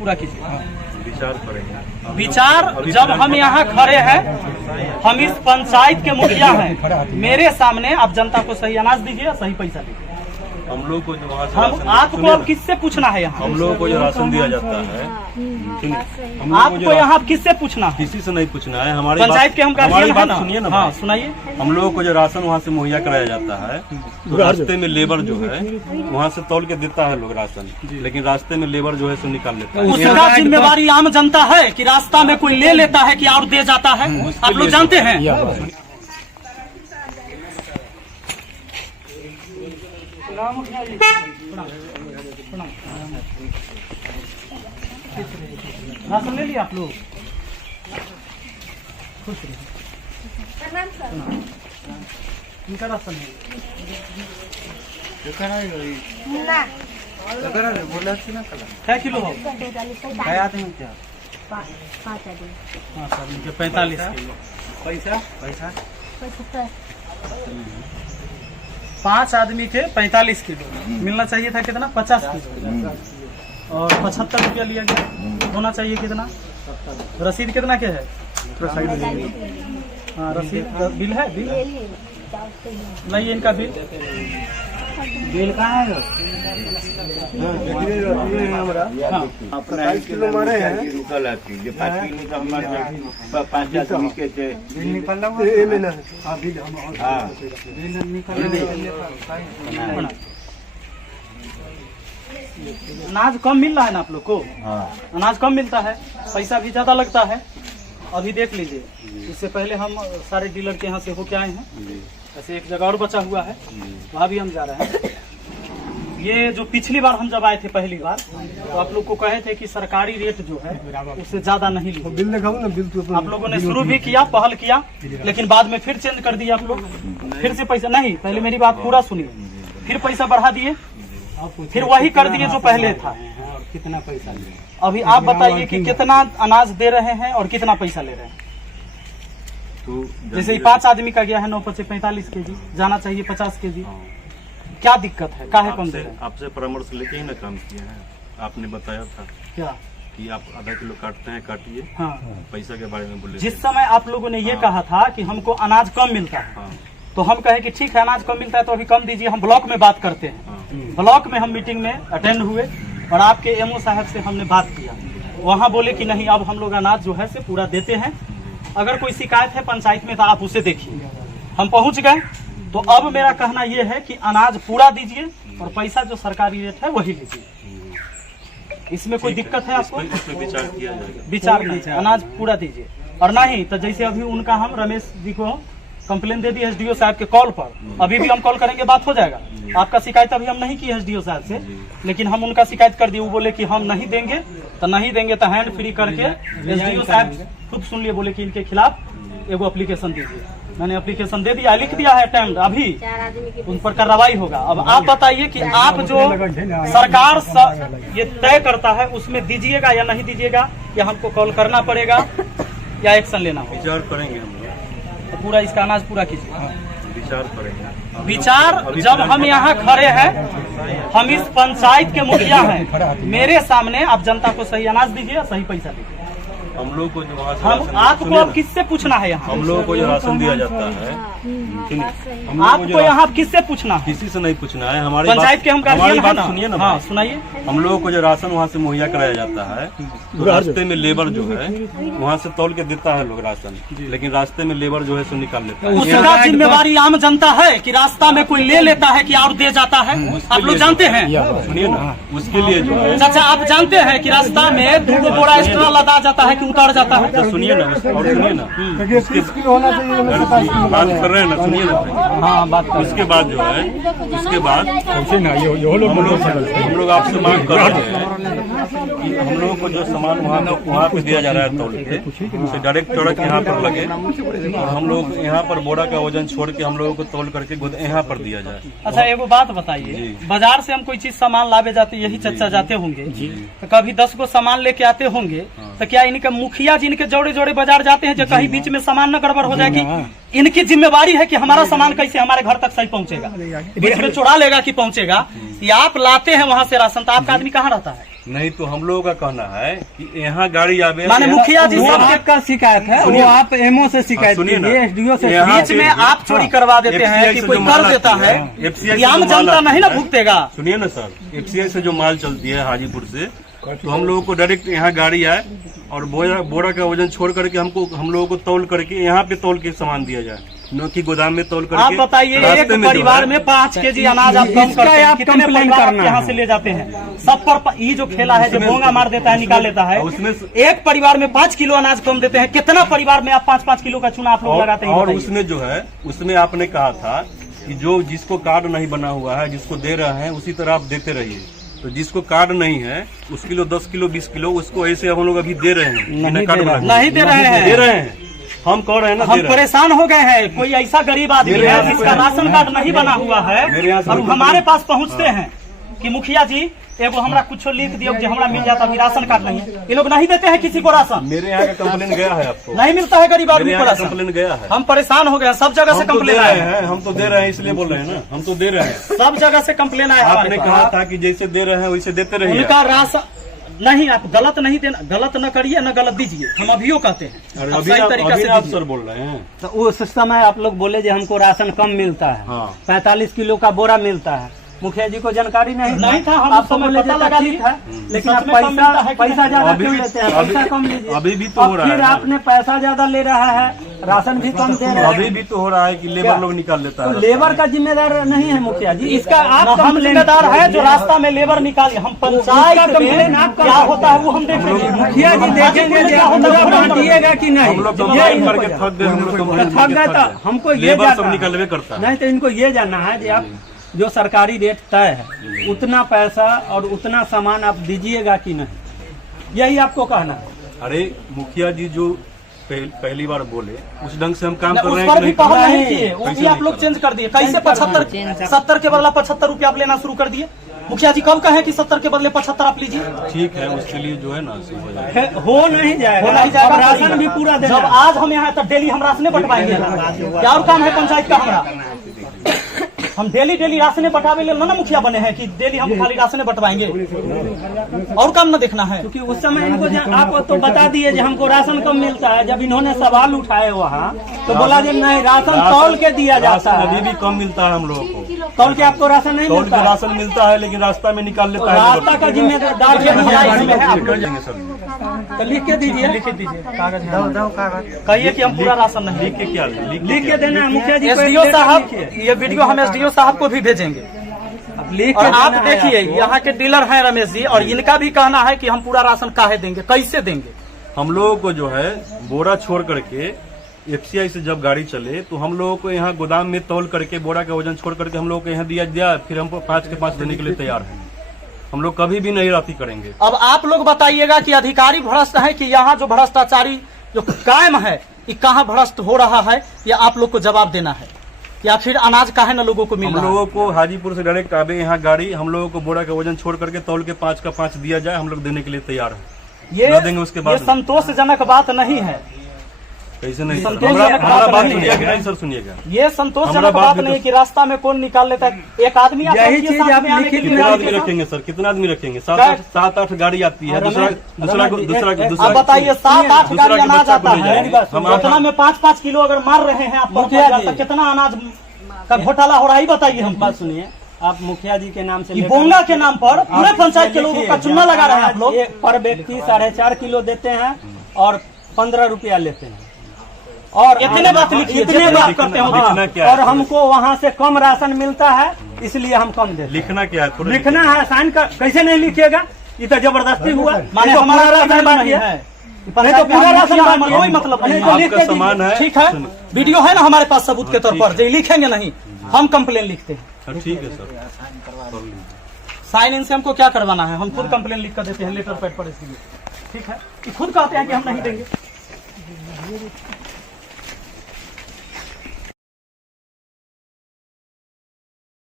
पूरा कीजिए। विचार करेंगे। विचार जब हम यहाँ खड़े हैं, हम इस पंचायत के मुखिया हैं, मेरे सामने आप जनता को सही अनाज दीजिए, सही पैसा दीजिए। हम लोग को जो वहाँ से हम आपको अब किससे पूछना है यहाँ? हम लोगों को जो राशन दिया जाता है, आपको यहाँ किससे पूछना है? किसी से नहीं पूछना है। हमारी पंचायत के हम हमारी बात ना? सुनिए ना। हाँ सुनाइए। हम लोगों को जो राशन वहाँ से मुहैया कराया जाता है, तो रास्ते में लेबर जो है वहाँ से तौल के देता है लोग राशन, लेकिन रास्ते में लेबर जो है सो निकाल लेता है। उसका जिम्मेवारी आम जनता है कि रास्ता में कोई ले लेता है कि और दे जाता है? आप लोग जानते हैं। राशन ले लिया आप लोग? खुश रहिए। इनका राशन है। क्या किलो हो? 45 किलो। पैसा 5 आदमी के 45 किलो मिलना चाहिए था। कितना? 50 किलो। और 75 रुपया लिया गया। होना चाहिए कितना? रसीद कितना के है? हाँ रसीद बिल है। बिल नहीं है इनका बिल। बिल कहाँ है? 5 किलो मारे हैं। 5 किलो का हमारे 5 आदमी के थे। अनाज कम मिल रहा है ना आप लोग को? अनाज कम मिलता है, पैसा भी ज्यादा लगता है। अभी देख लीजिए, इससे पहले हम सारे डीलर के यहाँ से होके आए हैं। ऐसे एक जगह और बचा हुआ है, वहाँ भी हम जा रहे हैं। ये जो पिछली बार हम जब आए थे पहली बार, तो आप लोग को कहे थे कि सरकारी रेट जो है उससे ज्यादा नहीं लीजिए। बिल दिखाओ ना। बिल तो आप लोगों ने शुरू भी किया, पहल किया, लेकिन बाद में फिर चेंज कर दिया आप लोग। फिर से पैसा नहीं, पहले मेरी बात पूरा सुनिए। फिर पैसा बढ़ा दिए, फिर वही कर दिए जो पहले था। कितना पैसा? अभी आप बताइए कि कितना अनाज दे रहे हैं और कितना पैसा ले रहे हैं? तो जैसे 5 आदमी का गया है 9 × 45 केजी, जाना चाहिए 50 केजी। क्या दिक्कत है? काहे कम दे रहे हैं? आपसे परामर्श लेके ही ना काम किया है। आपने बताया था क्या कि आप आधा किलो काटते हैं, काटिए। हाँ, पैसा के बारे में बोले। जिस समय आप लोगों ने ये कहा था कि हमको अनाज कम मिलता है, तो हम कहे कि ठीक है अनाज कम मिलता है तो अभी कम दीजिए, हम ब्लॉक में बात करते हैं। ब्लॉक में हम मीटिंग में अटेंड हुए और आपके एमओ साहब से हमने बात किया। वहाँ बोले कि नहीं, अब हम लोग अनाज जो है से पूरा देते हैं। अगर कोई शिकायत है पंचायत में तो आप उसे देखिए। हम पहुँच गए, तो अब मेरा कहना यह है कि अनाज पूरा दीजिए और पैसा जो सरकारी रेट है वही लीजिए। इसमें कोई दिक्कत है आपको? विचार किया जाएगा। विचार नहीं, अनाज पूरा दीजिए। और नहीं तो जैसे अभी उनका हम रमेश जी को कंप्लेन दे दी एसडीओ साहब के कॉल पर, अभी भी हम कॉल करेंगे, बात हो जाएगा। आपका शिकायत अभी हम नहीं की एसडीओ साहब से, लेकिन हम उनका शिकायत कर दिए। वो बोले कि हम नहीं देंगे तो हैंड फ्री करके एसडीओ साहब खुद सुन लिए, बोले कि इनके खिलाफ एगो एप्लीकेशन दीजिए। मैंने एप्लीकेशन दे दिया, लिख दिया है अटेम्प्ट, अभी उन पर कार्रवाई होगा। अब आप बताइए कि आप जो सरकार ये तय करता है उसमें दीजिएगा या नहीं दीजिएगा, या हमको कॉल करना पड़ेगा या एक्शन लेना होगा? विचार करेंगे हम लोग। तो पूरा इसका अनाज पूरा कीजिए। विचार करेंगे। विचार जब हम यहाँ खड़े हैं, हम इस पंचायत के मुखिया हैं, मेरे सामने आप जनता को सही अनाज दीजिए, सही पैसा दीजिए। हम लोग को जो वहाँ से हम आपको अब किससे पूछना है यहाँ? हम लोगों को जो राशन दिया जाता है, आपको यहाँ किससे पूछना है? किसी से नहीं पूछना है। हमारी पंचायत के हम हमारी बात ना? सुनिए ना। हाँ सुनाइए। हम लोगों को जो राशन वहाँ से मुहैया कराया जाता है, तो रास्ते में लेबर जो है वहाँ से तौल के देता है लोग राशन, लेकिन रास्ते में लेबर जो है सो निकाल लेता है। उसका जिम्मेवारी आम जनता है कि रास्ता में कोई ले लेता है कि और दे जाता है? आप लोग जानते हैं। सुनिए ना, उसके लिए जो है चाचा आप जानते हैं कि रास्ता में 2 बोरा एक्स्ट्रा लदा जाता है कि उतर जाता है? सुनिए ना, और सुनिए ना, 30 किलो होना चाहिए। बात कर रहे हैं ना, सुनिए ना। हाँ बात कर। उसके बाद जो है, उसके बाद हम लोग आपसे मांग कर रहे हैं कि हम लोगों को जो सामान वहाँ पे दिया जा रहा है तौल के, उसे डायरेक्ट ट्रक यहाँ पर लगे और हम लोग यहाँ पर बोरा का वजन छोड़ के हम लोगों को तौल करके यहाँ पर दिया जाए। अच्छा एगो बात बताइए, बाजार से हम कोई चीज सामान लावे जाते, यही चर्चा जाते होंगे, तो कभी 10 गो सामान लेके आते होंगे, तो क्या इनके मुखिया जी इनके जोड़े जोड़े बाजार जाते हैं जो कहीं बीच में सामान न गड़बड़ हो जाए? कि इनकी जिम्मेवारी है कि हमारा सामान कैसे हमारे घर तक सही पहुंचेगा? बीच में चुरा लेगा कि पहुंचेगा? या आप लाते हैं वहाँ से राशन, तो आपका आदमी कहाँ रहता है? नहीं तो हम लोगों का कहना है कि यहाँ गाड़ी आवे, माने मुखिया जी वो सबके आपका शिकायत है, वो आप एमओ से शिकायत सुनिए ना, कीजिए, एसडीओ से यहाँ बीच में आप चोरी करवा देते हैं FCI कि से कोई जो कर माल देता आती है, FCI से ये आम जो माल जनता आती नहीं ना है, भुगतेगा। सुनिए ना सर, FCI से जो माल चलती है हाजीपुर से, तो हम लोगों को डायरेक्ट यहाँ गाड़ी आए और बोरा का वजन छोड़ करके हम लोगों को तौल करके यहाँ पे तौल के सामान दिया जाए, न कि गोदाम में तौल करके। आप बताइए, एक रास्ते में जो परिवार है, में 5 केजी अनाज आप कम इसका करते हैं, आप कितने कंप्लेन परिवार करना आपके यहाँ है। से ले जाते हैं? सब पर ये जो खेला है, जो भोंगा मार देता है, निकाल लेता है, उसमें एक परिवार में 5 किलो अनाज कम देते हैं, कितना परिवार में आप 5-5 किलो का चूना आप लोग लगाते हैं? और बताइए। उसमें जो है, उसमें आपने कहा था कि जो जिसको कार्ड नहीं बना हुआ है, जिसको दे रहे हैं उसी तरह आप देते रहिए। तो जिसको कार्ड नहीं है उस किलो 10 किलो 20 किलो उसको ऐसे हम लोग अभी दे रहे हैं, बिना कार्ड बना हुए। नहीं दे रहे हैं, दे रहे हैं, हम कह रहे हैं ना, हम दे रहे हैं। परेशान हो गए हैं। कोई ऐसा गरीब आदमी मेरे है यहाँ से जिसका कोई- राशन कार्ड नहीं बना हुआ है मेरे यहाँ से और कोई- हमारे पास पहुँचते हैं कि मुखिया जी एगो हमरा कुछ लिख दियो कि हमरा मिल जाता, अभी राशन कार्ड नहीं है। ये लोग नहीं देते हैं किसी को राशन, मेरे यहाँ का कंप्लेन गया है आपको? नहीं मिलता है गरीब आदमी मेरे को यहाँ का राशन। कंप्लेन गया है। हम परेशान हो गए हैं, सब जगह से हम तो दे कंप्लेन रहे आए हैं, हैं, हम तो दे रहे हैं, इसलिए बोल रहे हैं ना, हम तो दे रहे हैं। सब जगह से कंप्लेन आया आपने हमारे कहा पास। था कि जैसे दे रहे हैं वैसे देते रहिए। उनका राशन नहीं, आप गलत नहीं देना, गलत न करिए न गलत दीजिए, हम अभियो कहते हैं। अरे आप अभी सही आप तरीका से आप दीजिए। सर बोल रहे हैं। तो उस समय आप लोग बोले जो हमको राशन कम मिलता है, हाँ। 45 किलो का बोरा मिलता है। मुखिया जी को जानकारी नहीं था, हम आपको समय बोले पता जो लगा ठीक लिए। है, लेकिन सच आप में कम मिलता है कि पैसा नहीं? ज्यादा अभी क्यों भी- लेते हैं? अभी- पैसा कम लीजिए। अभी भी तो अब हो रहा फिर है ना। आपने पैसा ज्यादा ले रहा है, राशन भी कम दे रहे अभी हैं, भी तो हो रहा है कि लेबर लोग निकाल लेता तो है। लेबर का जिम्मेदार नहीं है मुखिया जी, इसका आप हम कंप्लेन जिम्मेदार है जो रास्ता में लेबर निकालिए। हम पंचायत उसका कंप्लेन में आप क्या होता है वो हम देखेंगे। मुखिया जी देखेंगे क्या होता है वो हम बांटिएगा कि नहीं? हम लोग ये कंप्लेन इनको करके थक गए, हम लोग कंप्लेन थक गए करके तो हमको ये लेबर सब जानना है। निकलवे करता है। नहीं तो इनको ये जानना है कि आप जो सरकारी रेट तय है उतना पैसा और उतना सामान आप दीजिएगा कि नहीं, यही आपको कहना है। अरे मुखिया जी जो पहली बार बोले उस ढंग से हम काम कर उस रहे हैं पर कि भी नहीं पहल कर रहे नहीं हैं? किए, वो कैसे भी आप नहीं लोग कर चेंज कर दिए। कैसे चेंज करना 75 70 के बदला 75 रुपया आप लेना शुरू कर दिए? मुखिया जी कब कहे कि 70 के बदले 75 आप लीजिए? रहे? ठीक है, उसके लिए जो है ना सही हो जाएगा। हो नहीं जाएगा, हो नहीं जाएगा, अब राशन भी पूरा देना जब आज हम यहाँ तब डेली हम राशने बंटवाएंगे। क्या और काम है पंचायत का हमारा? हम डेली राशने बंटावे ले ना मुखिया बने हैं कि डेली हम खाली राशने बंटवाएंगे, और काम न देखना है। क्योंकि उस समय इनको आप तो बता दिए कि हमको राशन कम मिलता है। जब इन्होंने सवाल उठाए वहाँ तो बोला जी नहीं, राशन तौल के दिया जाता राशन अभी है। भी कम मिलता है हम लोगों को। तौल के आपको राशन नहीं तौल मिलता के है? राशन मिलता है लेकिन रास्ता में निकाल लेता है। रास्ता का जिम्मेदार इसमें है आप लोग। देंगे सर, तो लिख के दीजिए, लिख दीजिए कागज है। कहिए कि हम पूरा राशन नहीं। लिख के क्या लिख के देना है मुखिया जी को। एसडीओ एक साहब, लेटर लिखिए। ये वीडियो हम एसडीओ साहब को भी भेजेंगे। अब लिख और के आप देना है देखिए आपको। यहाँ के डीलर हैं रमेश जी, और इनका भी कहना है कि हम पूरा राशन काहे देंगे, कैसे देंगे? हम लोगों को जो है बोरा छोड़ करके FCI से जब गाड़ी चले तो हम लोगों को यहाँ गोदाम में तौल करके बोरा का वजन छोड़ करके हम लोगों को यहाँ दिया, फिर हमको 5 के 5 देने के लिए तैयार हैं। हम लोग कभी भी नहीं राफी करेंगे। अब आप लोग बताइएगा कि अधिकारी भ्रष्ट है कि यहाँ जो भ्रष्टाचारी जो कायम है ये कहाँ भ्रष्ट हो रहा है, या आप लोग को जवाब देना है, या फिर अनाज काहे न लोगों को मिल हम रहा है? लोगों को हाजीपुर से डायरेक्ट आवे यहाँ गाड़ी, हम लोगों को बोरा का वजन छोड़ करके तौल के 5 का 5 दिया जाए, हम लोग देने के लिए तैयार हैं। न देंगे उसके बाद ये संतोषजनक बात नहीं है। कैसे नहीं सर? संतोषजनक हमारा बात बात नहीं सुनिएगा है। नहीं सर, सुनिएगा। ये संतोषजनक हमारा बात बात भी नहीं तो- कि रास्ता में कौन निकाल लेता है। एक आदमी आता है यही कि चीज साथ आप में आने के लिखित लिए में कितना गाड़ी आदमी के साथ- रखेंगे सर? कितना आदमी रखेंगे? क्या? 7-8 गाड़ी आती है। दूसरा रमेश जी, अब बताइए 7-8 दूसरा गाड़ी के अनाज बच्चा को आता ले है, जाएंगे। हम उतना में 5-5 किलो अगर मार रहे हैं आप मुखिया जी। तो कितना अनाज का घोटाला हो रहा है, बताइए हम। बात सुनिए, आप मुखिया जी के नाम से ये लेटर बोंगा के नाम पर पूरे आप पंचायत के लोगों लिखिए, का चुना लगा रहे हैं आप लोग। एक पर व्यक्ति 4.5 किलो देते हैं और 15 रुपया लेते हैं। और इतने बात लिखिए, इतने जितने बात बात करते हो। लिखना क्या है? और हमको वहाँ से कम राशन मिलता है, इसलिए हम कम देते हैं। लिखना क्या है? थोड़ा लिखना है, साइन कर, कैसे नहीं लिखिएगा? ये तो जबरदस्ती हुआ। माने ये तो हमारा पूरा राशन राशन बांटिए बांटिए। है, नहीं तो पूरा राशन बांटिए। कोई मतलब नहीं नहीं तो है। लिख आपका के दीजिए। सामान है। ठीक है, वीडियो है ना हमारे पास सबूत के तौर पर, जो लिखेंगे नहीं हम कंप्लेन लिखते हैं। हाँ, ठीक है सर। साइन इन से हमको क्या करवाना है? हम खुद कंप्लेन लिख कर देते हैं लेटर पैड पर, इसलिए ठीक है कि खुद कहते हैं कि हम नहीं देंगे।